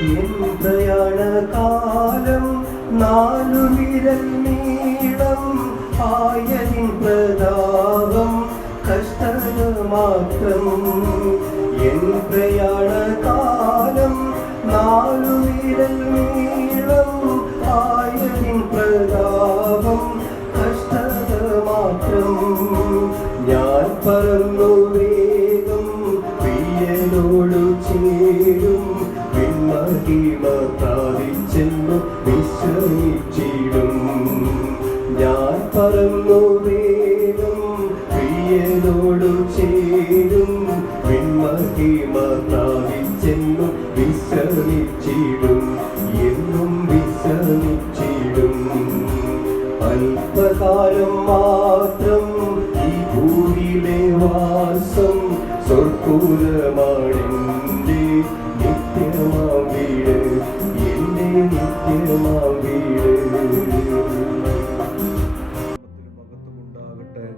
N പ്രയാണകാലം 4 വിരൽ നീളം ആയതിൻ പ്രതാപം കഷ്ടത മാത്രം. എൻ പ്രയാണകാലം 4 വിരൽ നീളം ആയതിൻ പ്രതാപം കഷ്ടത മാത്രം. ഞാൻ പറന്നു വേഗം പ്രിയനോടു ചേരും മഹിമ പ്രാപിച്ചെന്നു വിശ്രമിച്ചിടും. ഞാൻ പറന്നു വേഗം പ്രിയനോടു ചേരും മഹിമ പ്രാപിച്ചെന്നു വിശ്രമിച്ചിടും. എന്നും വിശ്രമിച്ചിടും. അല്പകാലം മാത്രം ഈ ഭൂമിയിലെ വാസം സ്വർഗ്ഗമാണെന്റെ നിത്യമാം വീട്, എന്റെ നിത്യമാം വീട്. മഹത്വമുണ്ടാകട്ടെ.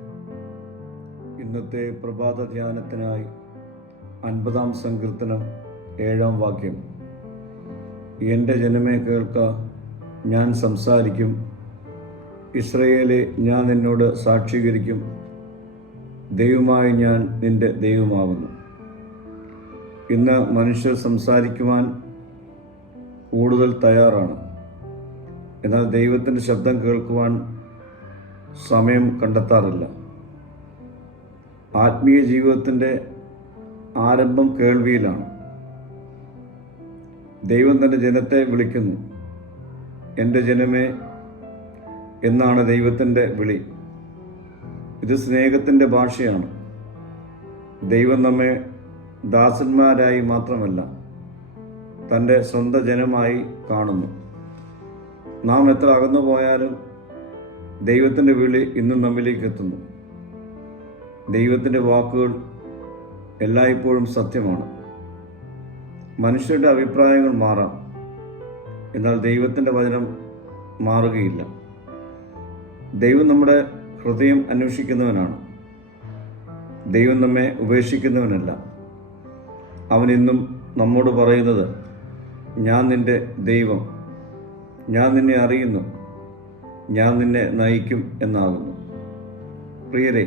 ഇന്നത്തെ പ്രഭാത ധ്യാനത്തിനായി 50-ാം സങ്കീർത്തനം 7-ാം വാക്യം. എൻ്റെ ജനമേ കേൾക്ക, ഞാൻ സംസാരിക്കും. ഇസ്രയേലെ, ഞാൻ നിന്നോട് സാക്ഷീകരിക്കും. ദൈവമായി ഞാൻ നിന്റെ ദൈവമാകുന്നു. ഇന്ന് മനുഷ്യർ സംസാരിക്കുവാൻ കൂടുതൽ തയ്യാറാണ്. എന്നാൽ ദൈവത്തിൻ്റെ ശബ്ദം കേൾക്കുവാൻ സമയം കണ്ടെത്താറില്ല. ആത്മീയ ജീവിതത്തിൻ്റെ ആരംഭം കേൾവിയിലാണ്. ദൈവം തൻ്റെ ജനത്തെ വിളിക്കുന്നു. എൻ്റെ ജനമേ എന്നാണ് ദൈവത്തിൻ്റെ വിളി. ഇത് സ്നേഹത്തിൻ്റെ ഭാഷയാണ്. ദൈവം നമ്മെ ദാസന്മാരായി മാത്രമല്ല, തൻ്റെ സ്വന്തം ജനമായി കാണുന്നു. നാം എത്ര അകന്നു പോയാലും ദൈവത്തിൻ്റെ വിളി ഇന്നും നമ്മിലേക്ക് എത്തുന്നു. ദൈവത്തിൻ്റെ വാക്കുകൾ എല്ലായ്പ്പോഴും സത്യമാണ്. മനുഷ്യരുടെ അഭിപ്രായങ്ങൾ മാറാം, എന്നാൽ ദൈവത്തിൻ്റെ വചനം മാറുകയില്ല. ദൈവം നമ്മുടെ ഹൃദയം അന്വേഷിക്കുന്നവനാണ്. ദൈവം നമ്മെ ഉപേക്ഷിക്കുന്നവനല്ല. അവൻ ഇന്നും നമ്മോട് പറയുന്നത്, ഞാൻ നിന്റെ ദൈവം, ഞാൻ നിന്നെ അറിയുന്നു, ഞാൻ നിന്നെ നയിക്കും എന്നാകുന്നു. പ്രിയരെ,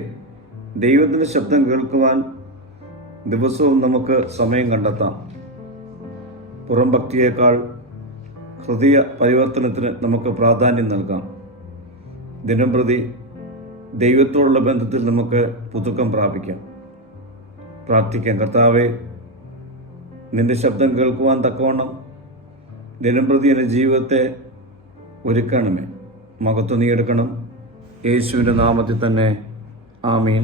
ദൈവത്തിൻ്റെ ശബ്ദം കേൾക്കുവാൻ ദിവസവും നമുക്ക് സമയം കണ്ടെത്താം. പുറം ഭക്തിയേക്കാൾ ഹൃദയ പരിവർത്തനത്തിന് നമുക്ക് പ്രാധാന്യം നൽകാം. ദിനംപ്രതി ദൈവത്തോടുള്ള ബന്ധത്തിൽ നമുക്ക് പുതുക്കം പ്രാപിക്കാം. പ്രാർത്ഥിക്കാം. കർത്താവേ, നിന്റെ ശബ്ദം കേൾക്കുവാൻ തക്കവണ്ണം ദിനംപ്രതി എൻ്റെ ജീവിതത്തെ ഒരുക്കണമേ. മഹത്വം നീ എടുക്കണം. യേശുവിൻ്റെ നാമത്തിൽ തന്നെ. ആമീൻ.